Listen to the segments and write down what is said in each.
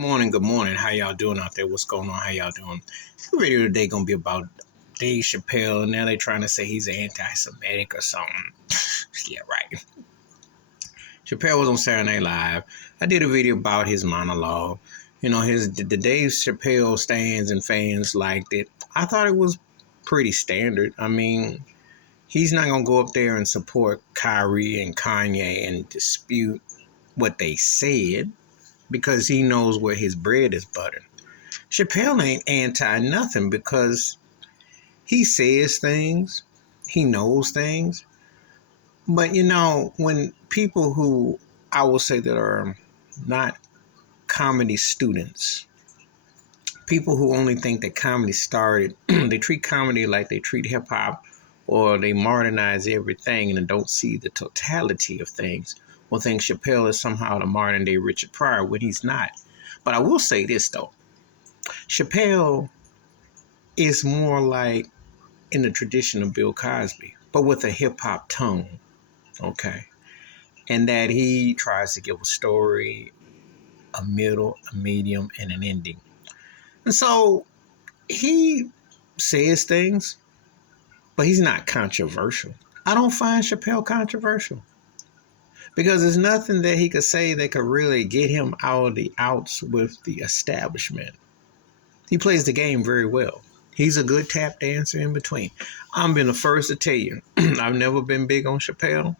Good morning. How y'all doing out there? What's going on? How y'all doing? The video today gonna be about Dave Chappelle, and now they trying to say he's anti-Semitic or something. Yeah, right. Chappelle was on Saturday Night Live. I did a video about his monologue. You know, the Dave Chappelle stands and fans liked it. I thought it was pretty standard. I mean, he's not gonna go up there and support Kyrie and Kanye and dispute what they said, because he knows where his bread is buttered. Chappelle ain't anti nothing because he says things, he knows things. But you know, when people who I will say that are not comedy students, people who only think that comedy started, they treat comedy like they treat hip hop, or they modernize everything and don't see the totality of things, will think Chappelle is somehow the modern day Richard Pryor when he's not. But I will say this though. Chappelle is more like in the tradition of Bill Cosby, but with a hip hop tone, okay? And that he tries to give a story, a middle, a medium, and an ending. And so he says things, but he's not controversial. I don't find Chappelle controversial because there's nothing that he could say that could really get him out of the outs with the establishment. He plays the game very well. He's a good tap dancer in between. I'm been the first to tell you, I've never been big on Chappelle.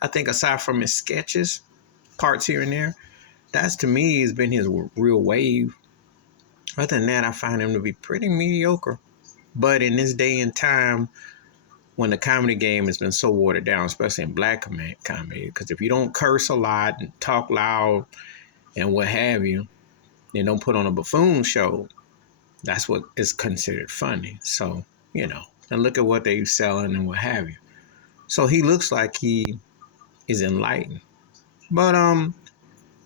I think aside from his sketches, parts here and there, that's to me has been his real wave. Other than that, I find him to be pretty mediocre. But in this day and time, when the comedy game has been so watered down, especially in black comedy, because if you don't curse a lot and talk loud and what have you, and don't put on a buffoon show, that's what is considered funny. So, you know, and look at what they're selling and what have you. So he looks like he is enlightened. But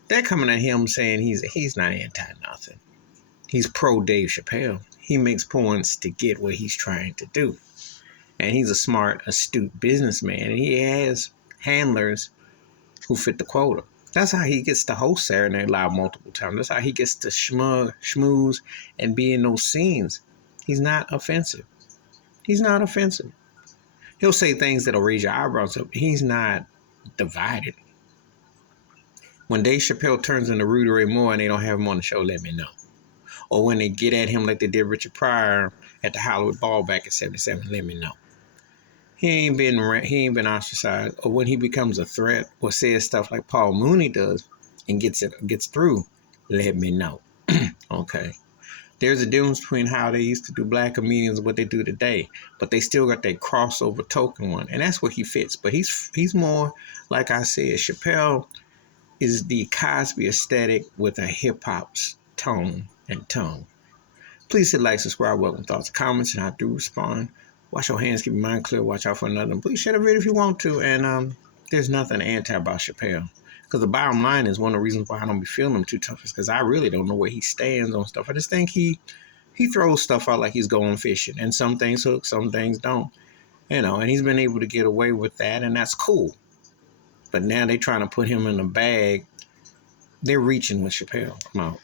they're coming at him saying he's not anti-nothing. He's pro Dave Chappelle. He makes points to get what he's trying to do. And he's a smart, astute businessman. And he has handlers who fit the quota. That's how he gets to host Saturday Night Live multiple times. That's how he gets to schmooze and be in those scenes. He's not offensive. He's not offensive. He'll say things that'll raise your eyebrows up. He's not divided. When Dave Chappelle turns into Rudy Ray Moore and they don't have him on the show, let me know. Or when they get at him like they did Richard Pryor at the Hollywood Ball back in '77, let me know. He ain't been ostracized. Or when he becomes a threat or says stuff like Paul Mooney does and gets through, let me know. Okay. There's a difference between how they used to do black comedians and what they do today, but they still got that crossover token one, and that's where he fits. But he's more, like I said, Chappelle is the Cosby aesthetic with a hip hop tone and tongue. Please hit like, subscribe, welcome thoughts, comments, and I do respond. Wash your hands, keep your mind clear, watch out for another. Please share the video if you want to. And there's nothing anti about Chappelle. Because the bottom line is one of the reasons why I don't be feeling him too tough is because I really don't know where he stands on stuff. I just think he throws stuff out like he's going fishing. And some things hook, some things don't. You know, and he's been able to get away with that, and that's cool. But now they're trying to put him in a bag. They're reaching with Chappelle. I'm out.